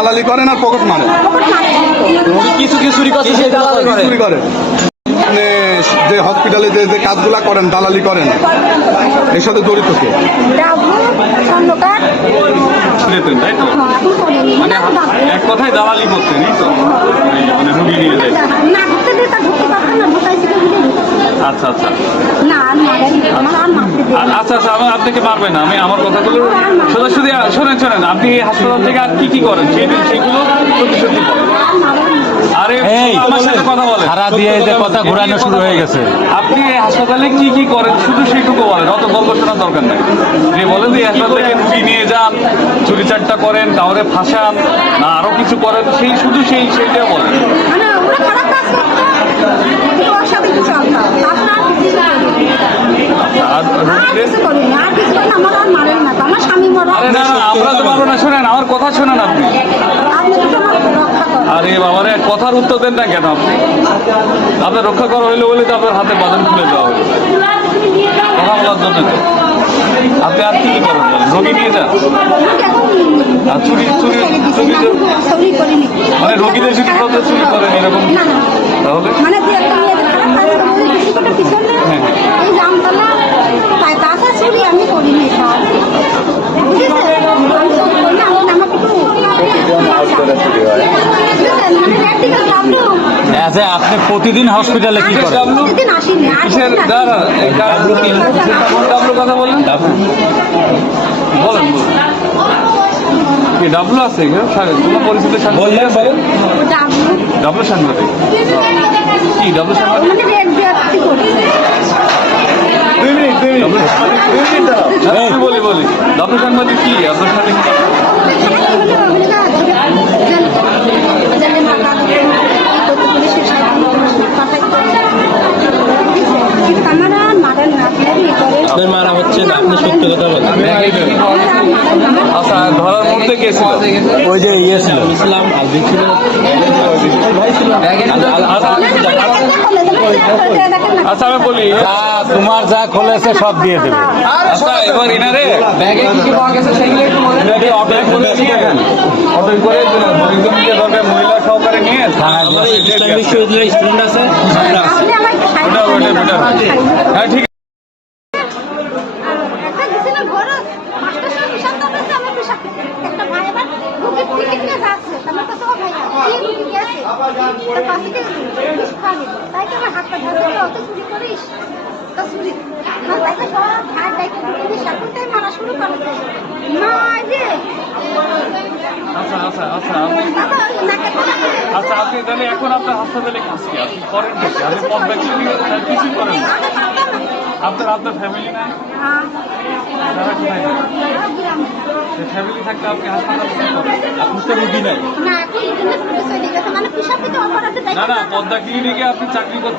দালালি করেন আর পকেট মারেন কিছু কিছু চুরি করছে সেই দালালি করে। চুরি আপনি যে হসপিটালে যে যে কাজগুলা করেন দালালি করেন এর সাথে জড়িত কে? করিনি মানে এক কথায় দালালি করতেন মানে রুগী নিয়ে যায়। আচ্ছা আচ্ছা। আচ্ছা আচ্ছা আমি আপনাকে পারবেন না আমি আমার কথাগুলো সোজা শুধু শোনেন শোনেন। আপনি এই হাসপাতাল থেকে আর কি কি করেন? সেগুলো সত্যি সত্যি বলেন আর আমার সাথে কথা বলেন। সারা দিয়ে যে কথা ঘোরানো শুরু হয়ে গেছে। আপনি হাসপাতালে কি কি করেন? শুধু সেইটুকু বলেন। অত গল্প শোনার দরকার নেই। যে বলেন যে হাসপাতাল থেকে রুগী নিয়ে যান চুরি চারটা করেন কাউরে ফাঁসান না আরও কিছু করেন সেই শুধু সেই সেইটা বলেন মানে ওরা খারাপ কাজ করতো কিন্তু ওর সাথে কিছু চলতাম তাছাড়া আর কিছু করিনি। আর আর রুগীদের কিছু করিনি আর কিছু করিনি আমার আর না তো আমার স্বামী মরা। আরে না না আমরা তো পারব না শোনেন আমার কথা শোনেন আপনি। আপনি তো আমার রক্ষা করেন। আরে বাবারে কথার উত্তর দেন না কেন আপনি? আপনার রক্ষা করা হইল বলে তো আপনার হাতে বাদন খুলে দেওয়া হলো কথা বলার জন্য তো। আপনি আর কি করেন বলেন রোগী নিয়ে যান। আর চুরি চুরি মানে রোগীদের যদি কত চুরি করেন এরকম না না তাহলে মানে যে একটা মেয়েদের খারাপ কাজ করে ওই কিছুটা পিছনে হ্যাঁ, এই জামতলা তাই তাছাড়া চুরি আমি করিনি সব বুঝেছেন আমি চুরি করি না, আমি আমাকে একটু বুঝেছেন? মানে practical ডাবলু। আচ্ছা আপনি প্রতিদিন হসপিটালে কি করেন? প্রতিদিন আসিনি আর কিসের দাঁড়া ডাবলু কি কোন ডাবলু কথা বলেন বলেন বলেন। কি ডাবলু আছে? কোনো পরিচিত ডাবলু। সাংবাদিক? কি ডাবলু সাংবাদিক? বলি বলি। ডাবলু সাংবাদিক কি? আপনার সাথে কি এখানে কি হলো? ওগুলো না, জান- জানেন না, কাজ করতে করতে পুলিশের সাথে পাঠাইতে। কিন্তু আমার আর মারেন না, আপনারা ই করেন। আপনার মারা হচ্ছে না, আপনি সত্য কথা বলেন। আমার আর মারেন না। আচ্ছা ধরার মধ্যে কে ছিল ওই যে ইয়ে ছিল ইসলাম আলবি ছিল আচ্ছা আমি বলি তোমার যা খোলেছে সব দিয়ে দেবে আচ্ছা এবার এনারে ব্যাগে কি কি পাওয়া গেছে সেগুলো একটু বলেন করে নিয়ে যান করে দরকার মহিলা সহকারে নিয়ে হ্যাঁ, ইসলাম বিশ্ববিদ্যালয়ের স্টুডেন্ট আছে হ্যাঁ ঠিক তাই তো আমার অত চুরি করিস? তো চুরি না তো সব ডাইকে ঢুকে মারা শুরু করেছে মা রে আচ্ছা আচ্ছা আচ্ছা। আচ্ছা আপনি তাহলে এখন আপনার হাসপাতালে কাছে আপনি করেন কি? আপনি পথ ব্যাগ কিছু করেন না। আপনার আপনার ফ্যামিলি নাই? ফ্যামিলি থাকতে আপনি হাসপাতালে কি আপনি তো রুগী নাই। না মানে না পদ্মা ক্লিনিকে আপনি চাকরি করতে